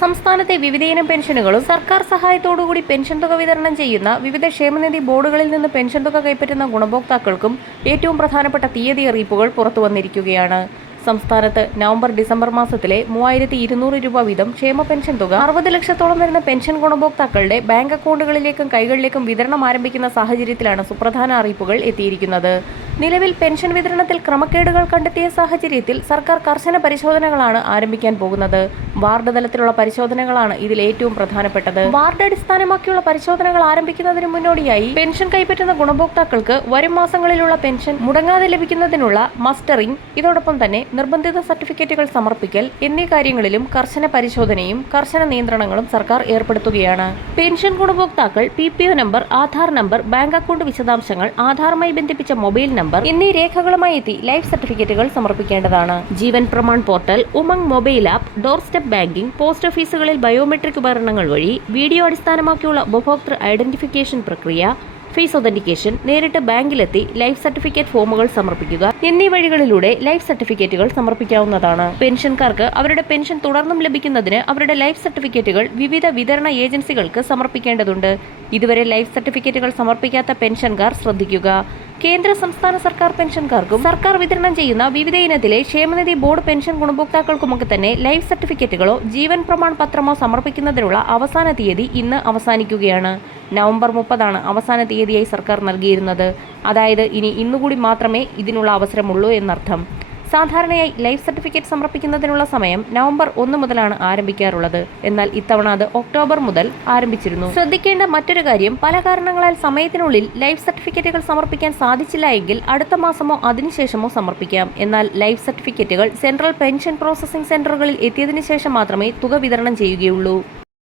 സംസ്ഥാനത്തെ വിവിധയിനം പെൻഷനുകളും സർക്കാർ സഹായത്തോടുകൂടി പെൻഷൻ തുക വിതരണം ചെയ്യുന്ന വിവിധ ക്ഷേമനിധി ബോർഡുകളിൽ നിന്ന് പെൻഷൻ തുക കൈപ്പറ്റുന്ന ഗുണഭോക്താക്കൾക്കും ഏറ്റവും പ്രധാനപ്പെട്ട തീയതി അറിയിപ്പുകൾ പുറത്തു വന്നിരിക്കുകയാണ്. സംസ്ഥാനത്ത് നവംബർ ഡിസംബർ മാസത്തിലെ മൂവായിരത്തി ഇരുന്നൂറ് രൂപ വീതം ക്ഷേമ പെൻഷൻ തുക അറുപത് ലക്ഷത്തോളം വരുന്ന പെൻഷൻ ഗുണഭോക്താക്കളുടെ ബാങ്ക് അക്കൗണ്ടുകളിലേക്കും കൈകളിലേക്കും വിതരണം ആരംഭിക്കുന്ന സാഹചര്യത്തിലാണ് സുപ്രധാന അറിയിപ്പുകൾ എത്തിയിരിക്കുന്നത്. നിലവിൽ പെൻഷൻ വിതരണത്തിൽ ക്രമക്കേടുകൾ കണ്ടെത്തിയ സാഹചര്യത്തിൽ സർക്കാർ കർശന പരിശോധനകളാണ് ആരംഭിക്കാൻ പോകുന്നത്. വാർഡ് തലത്തിലുള്ള പരിശോധനകളാണ് ഇതിൽ ഏറ്റവും പ്രധാനപ്പെട്ടത്. വാർഡ് അടിസ്ഥാനമാക്കിയുള്ള പരിശോധനകൾ ആരംഭിക്കുന്നതിന് മുന്നോടിയായി പെൻഷൻ കൈപ്പറ്റുന്ന ഗുണഭോക്താക്കൾക്ക് വരും മാസങ്ങളിലുള്ള പെൻഷൻ മുടങ്ങാതെ ലഭിക്കുന്നതിനുള്ള മസ്റ്ററിംഗ് ഇതോടൊപ്പം തന്നെ നിർബന്ധിത സർട്ടിഫിക്കറ്റുകൾ സമർപ്പിക്കൽ എന്നീ കാര്യങ്ങളിലും കർശന പരിശോധനയും കർശന നിയന്ത്രണങ്ങളും സർക്കാർ ഏർപ്പെടുത്തുകയാണ്. പെൻഷൻ ഗുണഭോക്താക്കൾ P P O number Aadhaar number bank account വിശദാംശങ്ങൾ ആധാറുമായി ബന്ധിപ്പിച്ച മൊബൈൽ നമ്പർ എന്നീ രേഖകളുമായി എത്തി ലൈഫ് സർട്ടിഫിക്കറ്റുകൾ സമർപ്പിക്കേണ്ടതാണ്. Jeevan Pramaan portal Umang mobile app doorstep banking post ഓഫീസുകളിൽ ബയോമെട്രിക് ഉപകരണങ്ങൾ വഴി വീഡിയോ അടിസ്ഥാനമാക്കിയുള്ള ഉപഭോക്തൃ ഐഡന്റിഫിക്കേഷൻ പ്രക്രിയ ഫീസ് ഒതന്റിക്കേഷൻ നേരിട്ട് ബാങ്കിലെത്തി ലൈഫ് സർട്ടിഫിക്കറ്റ് ഫോമുകൾ സമർപ്പിക്കുക എന്നീ വഴികളിലൂടെ ലൈഫ് സർട്ടിഫിക്കറ്റുകൾ സമർപ്പിക്കാവുന്നതാണ്. പെൻഷൻകാർക്ക് അവരുടെ പെൻഷൻ തുടർന്നും ലഭിക്കുന്നതിന് അവരുടെ ലൈഫ് സർട്ടിഫിക്കറ്റുകൾ വിവിധ വിതരണ ഏജൻസികൾക്ക് സമർപ്പിക്കേണ്ടതുണ്ട്. ഇതുവരെ ലൈഫ് സർട്ടിഫിക്കറ്റുകൾ സമർപ്പിക്കാത്ത പെൻഷൻകാർ ശ്രദ്ധിക്കുക. കേന്ദ്ര സംസ്ഥാന സർക്കാർ പെൻഷൻകാർക്കും സർക്കാർ വിതരണം ചെയ്യുന്ന വിവിധ ഇനത്തിലെ ക്ഷേമനിധി ബോർഡ് പെൻഷൻ ഗുണഭോക്താക്കൾക്കുമൊക്കെ തന്നെ ലൈഫ് സർട്ടിഫിക്കറ്റുകളോ ജീവൻ പ്രമാൺ പത്രമോ സമർപ്പിക്കുന്നതിനുള്ള അവസാന തീയതി ഇന്ന് അവസാനിക്കുകയാണ്. നവംബർ മുപ്പതാണ് അവസാന തീയതിയായി സർക്കാർ നൽകിയിരുന്നത്. അതായത് ഇനി ഇന്നുകൂടി മാത്രമേ ഇതിനുള്ള അവസരമുള്ളൂ എന്നർത്ഥം. സാധാരണയായി ലൈഫ് സർട്ടിഫിക്കറ്റ് സമർപ്പിക്കുന്നതിനുള്ള സമയം നവംബർ ഒന്ന് മുതലാണ് ആരംഭിക്കാറുള്ളത്. എന്നാൽ ഇത്തവണ അത് ഒക്ടോബർ മുതൽ ആരംഭിച്ചിരുന്നു. ശ്രദ്ധിക്കേണ്ട മറ്റൊരു കാര്യം പല കാരണങ്ങളാൽ സമയത്തിനുള്ളിൽ ലൈഫ് സർട്ടിഫിക്കറ്റുകൾ സമർപ്പിക്കാൻ സാധിച്ചില്ല എങ്കിൽ അടുത്ത മാസമോ അതിനുശേഷമോ സമർപ്പിക്കാം. എന്നാൽ ലൈഫ് സർട്ടിഫിക്കറ്റുകൾ സെൻട്രൽ പെൻഷൻ പ്രോസസിംഗ് സെന്ററുകളിൽ എത്തിയതിനു ശേഷം മാത്രമേ തുക വിതരണം ചെയ്യുകയുള്ളൂ.